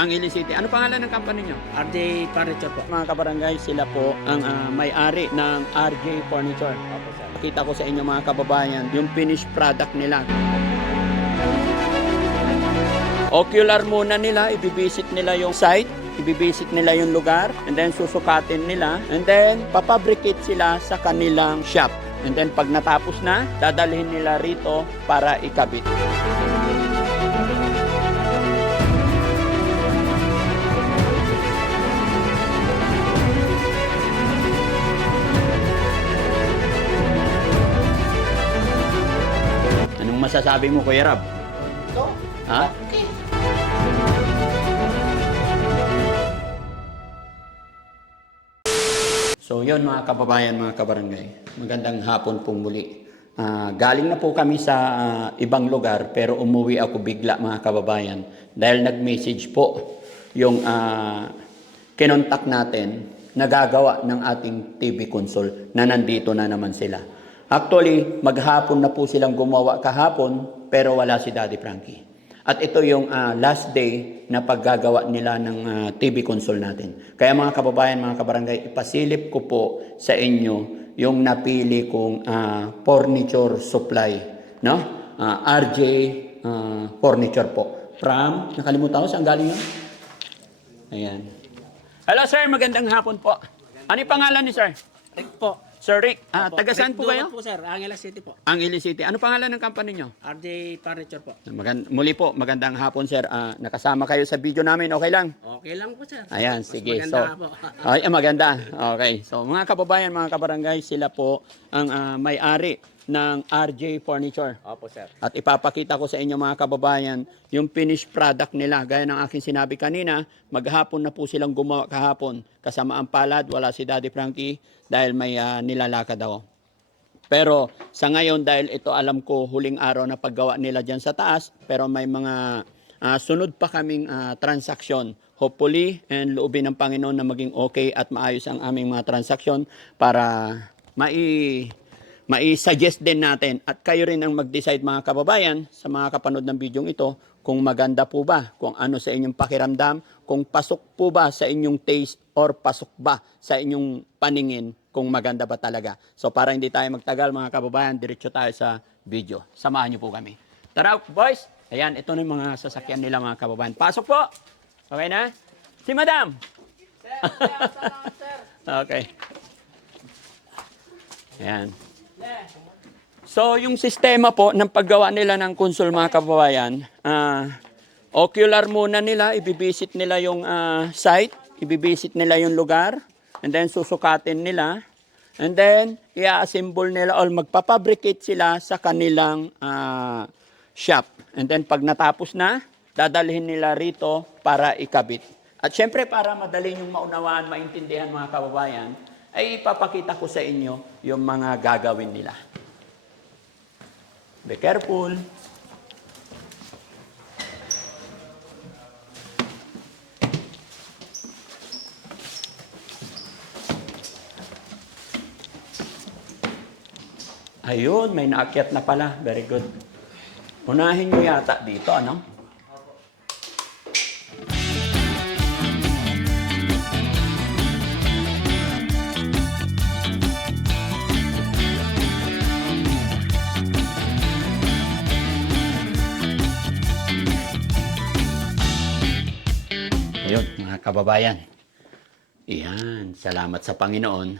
Ang Ilicity. Ano pangalan ng company nyo? RJ Furniture po. Mga kabarangay, sila po ang may-ari ng RJ Furniture. Opo, sir. Pakita ko sa inyo mga kababayan yung finished product nila. Ocular muna nila, ibibisit nila yung site, ibibisit nila yung lugar, and then susukatin nila, and then papabricate sila sa kanilang shop. And then pag natapos na, dadalhin nila rito para ikabit. Anong masasabi mo, Kuya Rab? Ito? Ha? Okay. So yun mga kababayan, mga kabarangay. Magandang hapon pong muli. Galing na po kami sa ibang lugar pero umuwi ako bigla mga kababayan dahil nag-message po yung kinontak natin na gagawa ng ating TV console na nandito na naman sila. Actually, maghapon na po silang gumawa kahapon pero wala si Daddy Frankie. At ito yung last day na paggagawa nila ng TV console natin. Kaya mga kababayan, mga kabarangay, ipasilip ko po sa inyo yung napili kong furniture supply. No? RJ Furniture po. From, nakalimutan ko, saan galing yun? Ayan. Hello sir, magandang hapon po. Ano yung pangalan ni sir? Rick po. Sir Rick, Opo. taga saan Rick po kayo? Duot po, sir. Angela City po. Ang Ilicity. Ano pangalan ng company nyo? RJ Furniture po. Muli po, magandang hapon sir. Nakasama kayo sa video namin, okay lang? Okay lang po, sir. Ayan, Mas sige. maganda po. Ay, maganda. Okay. So, mga kababayan, mga kabarangay, sila po ang may-ari ng RJ Furniture. Opo, sir. At ipapakita ko sa inyo mga kababayan yung finished product nila. Gaya ng aking sinabi kanina, maghapon na po silang gumawa kahapon. Kasama ang palad, wala si Daddy Frankie dahil may nilalakad ako. Pero sa ngayon, dahil ito alam ko huling araw na paggawa nila dyan sa taas, pero may mga sunod pa kaming transaksyon. Hopefully, and loobin ng Panginoon na maging okay at maayos ang aming mga transaksyon para mai-suggest din natin. At kayo rin ang mag-decide mga kababayan sa mga kapanood ng video ito kung maganda po ba, kung ano sa inyong pakiramdam, kung pasok po ba sa inyong taste or pasok ba sa inyong paningin kung maganda ba talaga. So para hindi tayo magtagal mga kababayan, diretso tayo sa video. Samahan niyo po kami. Tara boys! Ayan, ito na yung mga sasakyan nila mga kababayan. Pasok po! Okay na? Si Madam! Okay. Ayan. So yung sistema po ng paggawa nila ng console mga kababayan, ocular muna nila, ibibisit nila yung site, ibibisit nila yung lugar, and then susukatin nila, and then i-assemble nila or magpapabricate sila sa kanilang shop. And then pag natapos na, dadalhin nila rito para ikabit. At syempre para madali yung maunawaan, maintindihan mga kababayan, ay ipapakita ko sa inyo yung mga gagawin nila. Be careful. Ayun, may naakyat na pala. Very good. Unahin nyo yata dito, ano? Ayun, mga kababayan. Iyan, salamat sa Panginoon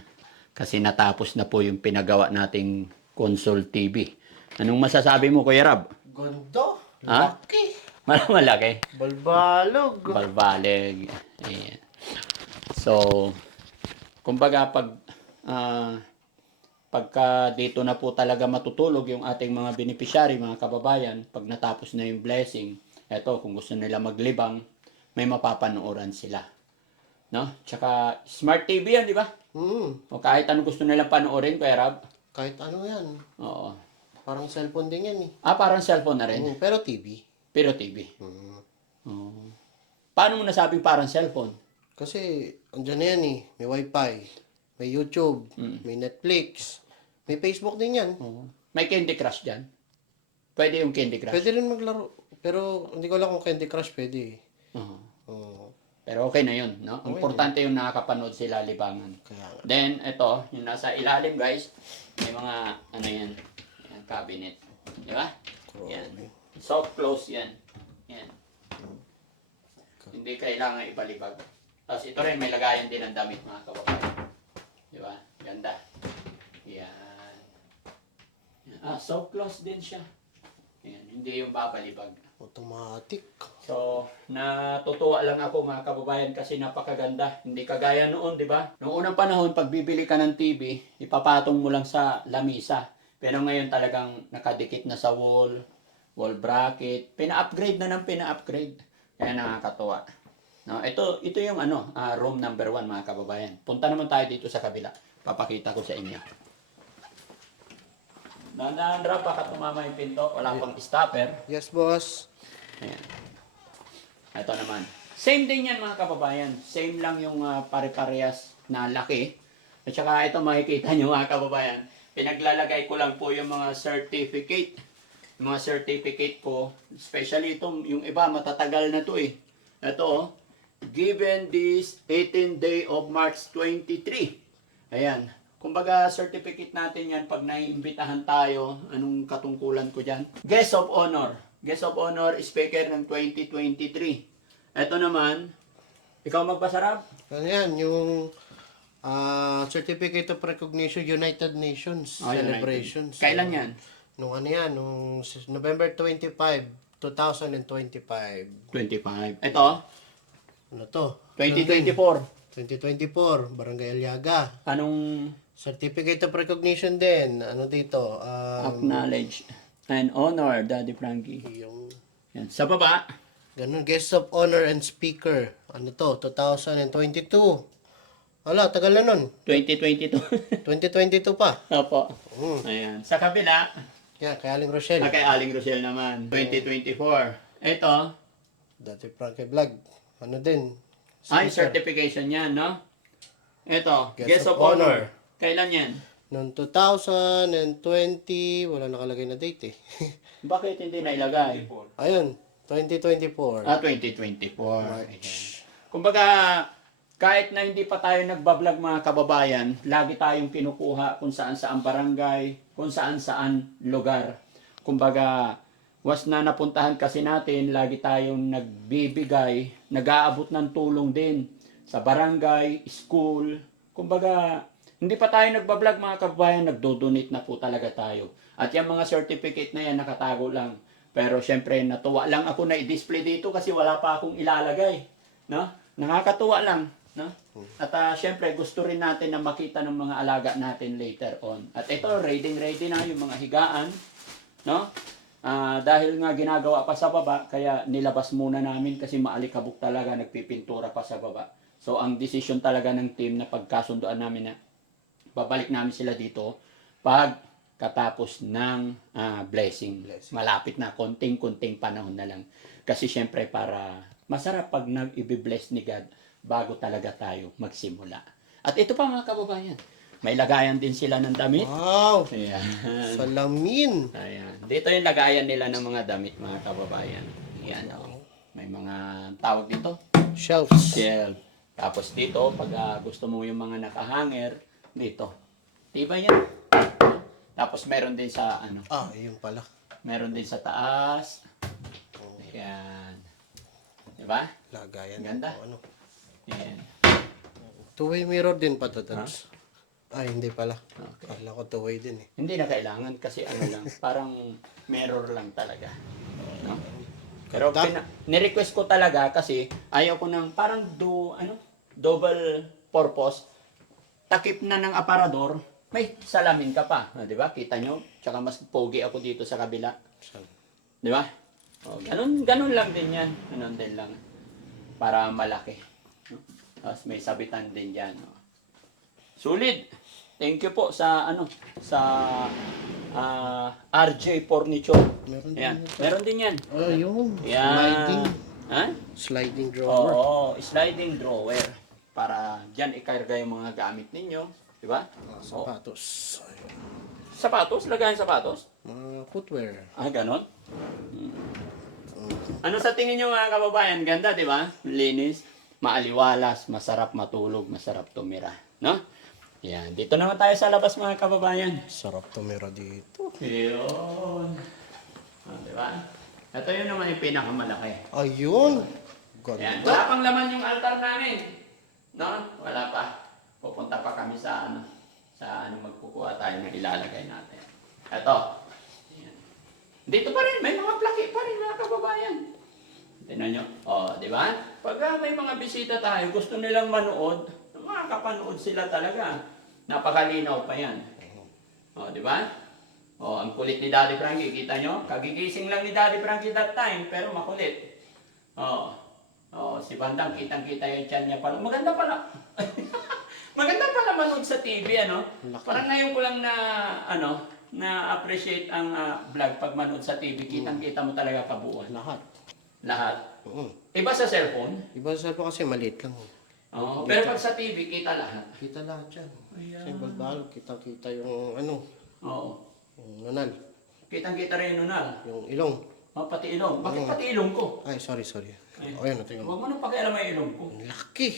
kasi natapos na po yung pinagawa nating console TV. Anong masasabi mo, Kuya Rab? Gondo. Ha? Laki. Malaki. Balbalog. Balbalig. Ayan. So, kumbaga pagka dito na po talaga matutulog yung ating mga beneficiary, mga kababayan, pag natapos na yung blessing, eto, kung gusto nila maglibang, may mapapanooran sila. No? Tsaka, smart TV yan, di ba? O kahit anong gusto nilang panoorin, Kuya Rab. Kahit ano yan. Oo. Parang cellphone din yan eh. Parang cellphone na rin. Pero TV. Pero TV. Oo. Paano mo nasabing parang cellphone? Kasi, andyan na yan eh. May wifi. May YouTube. May Netflix. May Facebook din yan. Oo. May Candy Crush dyan. Pwede yung Candy Crush. Pwede rin maglaro. Pero, hindi ko alam kung Candy Crush pwede eh. Oo. Oo. Pero okay na yun, no? Importante yung nakakapanood sila libangan. Kaya nga. Then, ito, yung nasa ilalim, guys, may mga, ano yan, cabinet. Di ba? Yan. Soft close yan. Yan. Hindi kailangan ibalibag. Tapos ito rin, may lagayan din ng damit, mga kababayan. Di ba? Ganda. Yan. Soft close din siya. Yan. Hindi yung babalibag. Automatic. So, natutuwa lang ako mga kababayan kasi napakaganda. Hindi kagaya noon, di ba? Noong unang panahon, pag bibili ka ng TV, ipapatong mo lang sa lamisa. Pero ngayon talagang nakadikit na sa wall bracket. Pina-upgrade na ng pina-upgrade. Kaya nakakatuwa. No, ito yung room number 1 mga kababayan. Punta naman tayo dito sa kabila. Papakita ko sa inyo. Dahan-dahan, Rob, baka tumama yung pinto. Wala pang stopper. Yes, boss. Ayan. Ito naman. Same din yan mga kababayan. Same lang yung pare-parehas na laki. At saka ito makikita nyo mga kababayan. Pinaglalagay ko lang po yung mga certificate. Yung mga certificate ko. Especially ito, yung iba matatagal na to eh. Ito given this 18th day of March 23. Ayan. Kumbaga, certificate natin yan pag naiimbitahan tayo. Anong katungkulan ko dyan? Guest of Honor. Guest of Honor Speaker ng 2023. Ito naman, ikaw magpasarap? Ano yan? Yung Certificate of Recognition United Nations celebrations. Kailan yan? Nung ano yan? Nung November 25, 2025. 25. Ito, Ano to? 2024. 2024, Barangay Aliaga. Anong Certificate of Recognition din. Ano dito? acknowledge and honor, Daddy Frankie? Yung Yan. Sa baba, ganun, Guest of Honor and Speaker. Ano to? 2022. Wala, tagal na nun. 2022. 2022 pa. Opo. Ayan. Sa kabila, Yan, kay Aling Rochelle. kay Aling Rosel naman, 2024. Ito, Dati Frankie Vlog. Ano din? ay Speaker. certification yan, no? Ito, Guest Guest of of Honor. Kailan yan? Noong 2020, wala nakalagay na date eh. Bakit hindi nailagay? Ayun, 2024. 2024. March. Ayan. Kumbaga, kahit na hindi pa tayo nagbablog mga kababayan, lagi tayong kinukuha kung saan-saan barangay, kung saan-saan lugar. Kumbaga, was na napuntahan kasi natin, lagi tayong nagbibigay, nag-aabot ng tulong din sa barangay, school. Kumbaga, hindi pa tayo nagbablog mga kababayan, nagdo-donate na po talaga tayo. At yung mga certificate na yan, nakatago lang. Pero syempre, natuwa lang ako na i-display dito kasi wala pa akong ilalagay. No? Nakakatuwa lang. No? At syempre, gusto rin natin na makita ng mga alaga natin later on. At ito, ready na yung mga higaan. No? Dahil nga ginagawa pa sa baba, kaya nilabas muna namin kasi maalikabok talaga, nagpipintura pa sa baba. So, ang decision talaga ng team na pagkasunduan namin na babalik namin sila dito pag katapos ng blessing. Malapit na, konting-konting panahon na lang. Kasi syempre para masarap pag nag-i-bless ni God bago talaga tayo magsimula. At ito pa mga kababayan, may lagayan din sila ng damit. Wow! Ayan. Salamin! Ayan. Dito yung lagayan nila ng mga damit mga kababayan. Ayan o. May mga tawag dito. Shelves. Shelf. Tapos dito, pag gusto mo yung mga nakahanger, dito. Diba yan? Tapos meron din sa ano. Yun pala. Meron din sa taas. Ayan. Diba? Lagayan. Ganda. Ano. Ayan. Two-way mirror din pa to, Tats. Hindi pala. Okay. Kala ko two-way din eh. Hindi na kailangan kasi ano lang, parang mirror lang talaga. No? Pero ni-request ko talaga kasi ayaw ko ng parang double purpose. Takip na ng aparador, may salamin ka pa. Di ba? Kita nyo? Tsaka mas pogi ako dito sa kabila. Di ba? Ganun lang din yan. Ganun din lang. Para malaki. Tapos may sabitan din dyan. Sulit! Thank you po sa RJ Furniture. Meron din Ayan. yan. Meron din yan. Yun. Ayan. Sliding. Ha? Sliding drawer. Oo, sliding drawer. Para dyan ikarga yung mga gamit ninyo. Di ba? Sapatos. Sapatos? Lagayan sapatos? Mga footwear. Ganon? Ano sa tingin nyo mga kababayan? Ganda, di ba? Linis. maaliwalas, masarap matulog, masarap tumira. No? Yan. Dito naman tayo sa labas mga kababayan. Sarap tumira dito. Yun. Diba? Ito yun naman yung pinakamalaki. Ayun. Ayan. Ganda. Wala pang laman yung altar namin. No? Wala pa. Pupunta pa kami sa magkukuha tayo ng ilalagay natin. Ito. Ayan. Dito pa rin, may mga plaki pa rin mga kababayan. Tingnan nyo. Di ba? Pag may mga bisita tayo, gusto nilang manood, makakapanood sila talaga. Napakalinaw pa yan. Di ba? Ang kulit ni Daddy Frankie, kita nyo? Kagigising lang ni Daddy Frankie that time, pero makulit. Si Bandang, kitang-kita yung tiyan niya pala. Maganda pala. Maganda pala manood sa TV, ano? Parang ngayon ko lang na-appreciate ang vlog pag manood sa TV. Kitang-kita mo talaga kabuuan. Lahat. Iba sa cellphone? Iba sa cellphone kasi maliit lang. Pero pag sa TV, kita lahat. Kita lahat yan. Ayan. Kasi balbalo, kita-kita yung Oo. yung nunal, Kitang-kita rin yung nunal. yung ilong. Pati ilong. Bakit pati ilong ko? Ay, sorry. Ay. Ayun, tingnan mo. Huwag mo nang pakialam ang ilong ko. Laki.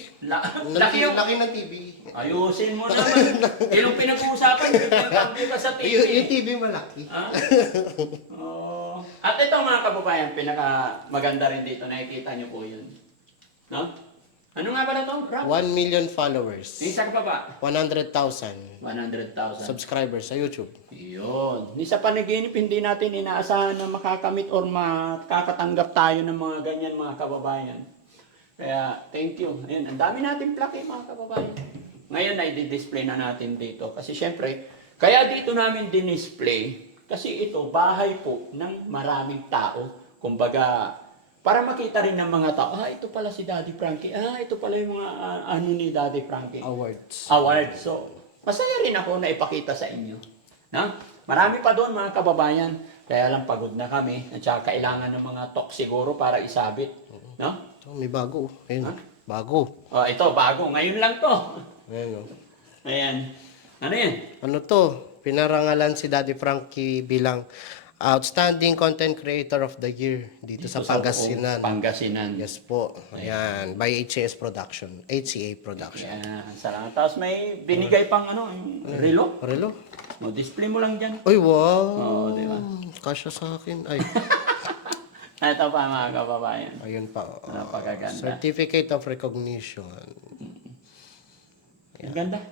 Laki yung... Laki ng TV. Ayusin mo naman. Ilong pinag-uusapan, pinag-update ka sa TV. Yung TV malaki. Ha? At ito mga kababayan, pinaka maganda rin dito. Nakikita nyo po yun. No? Ano nga ba na ito? 1 million followers. Isa ka pa ba? 100,000 100,000. subscribers sa YouTube. Yun. Ni sa panaginip, hindi natin inaasahan na makakamit or makakatanggap tayo ng mga ganyan mga kababayan. Kaya, thank you. Ayun, ang dami natin plaki mga kababayan. Ngayon ay di-display na natin dito. Kasi syempre, kaya dito namin din-display. Kasi ito, bahay po ng maraming tao. Kumbaga, para makita rin ng mga tao, ito pala si Daddy Frankie. Ito pala yung mga ni Daddy Frankie. Awards. So, masaya rin ako na ipakita sa inyo. No? Marami pa doon mga kababayan. Kaya lang pagod na kami. At saka kailangan ng mga talk siguro para isabit. No? May bago. Ayun. Bago. Ito, bago. Ngayon lang to. Ayun. Ayan. Ano yan? Ano to? Pinarangalan si Daddy Frankie bilang Outstanding Content Creator of the Year dito sa Pangasinan. Pangasinan. Yes po. Ayan. By HCA Production. Ayan. Salamat. Tapos may binigay pang yung relo. Relo? Display mo lang dyan. Ay, wow. Di ba? Kasya sa akin. Ay. Ito pa mga kababayan. Ayun pa. Napakaganda. Certificate of Recognition. Ang ganda.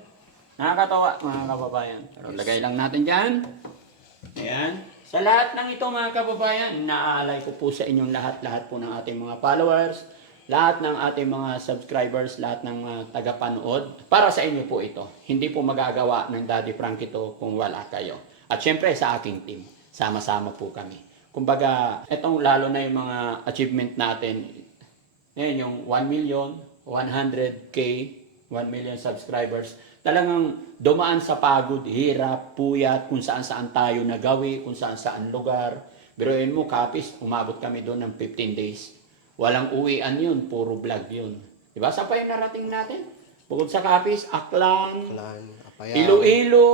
Nakakatawa mga kababayan. Pero lagay lang natin dyan. Ayan. Sa lahat ng ito mga kababayan, naalay ko po sa inyong lahat po ng ating mga followers, lahat ng ating mga subscribers, lahat ng mga tagapanood. Para sa inyo po ito. Hindi po magagawa ng Daddy Frankie ito kung wala kayo. At syempre sa aking team. Sama-sama po kami. Kumbaga, itong lalo na yung mga achievement natin. Ngayon, yung 1 million, 100K, 1 million subscribers. Talagang dumaan sa pagod, hirap, puyat, kung saan-saan tayo nagawi, kung saan-saan lugar. Biruin mo, Kapis, umabot kami doon ng 15 days. Walang uwian yun, puro vlog yun. Diba? Saan pa yung narating natin? Bukod sa Kapis, Aklan, Apayao. Iloilo.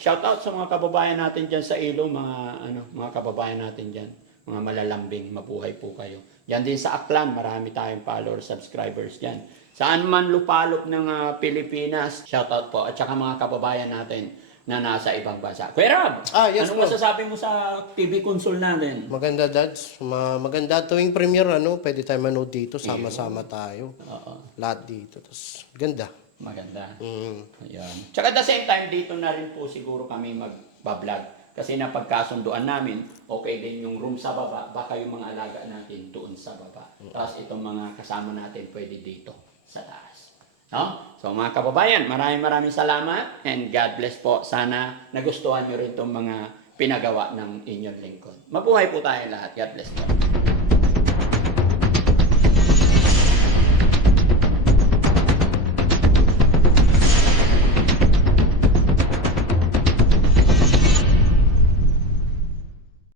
Shout out sa mga kababayan natin dyan sa Ilo, mga kababayan natin dyan. Mga malalambing, mabuhay po kayo. Yan din sa Aklan, marami tayong followers, subscribers dyan. Saan man lupalop ng Pilipinas, shoutout po. At saka mga kababayan natin na nasa ibang bansa. Kuya Rob, yes, anong masasabi mo sa TV console natin? Maganda, Dads. Maganda tuwing premiere, pwede tayo manood dito, sama-sama tayo. Lahat dito. Tapos, ganda. Maganda. Ayan. Tsaka at the same time, dito na rin po siguro kami mag-vlog. Kasi napagkasunduan namin, okay din yung room sa baba, baka yung mga alaga natin doon sa baba. Tapos itong mga kasama natin pwede dito sa taas. No? So mga kababayan, maraming salamat and God bless po. Sana nagustuhan nyo rin itong mga pinagawa ng inyong lingkod. Mabuhay po tayo lahat. God bless po.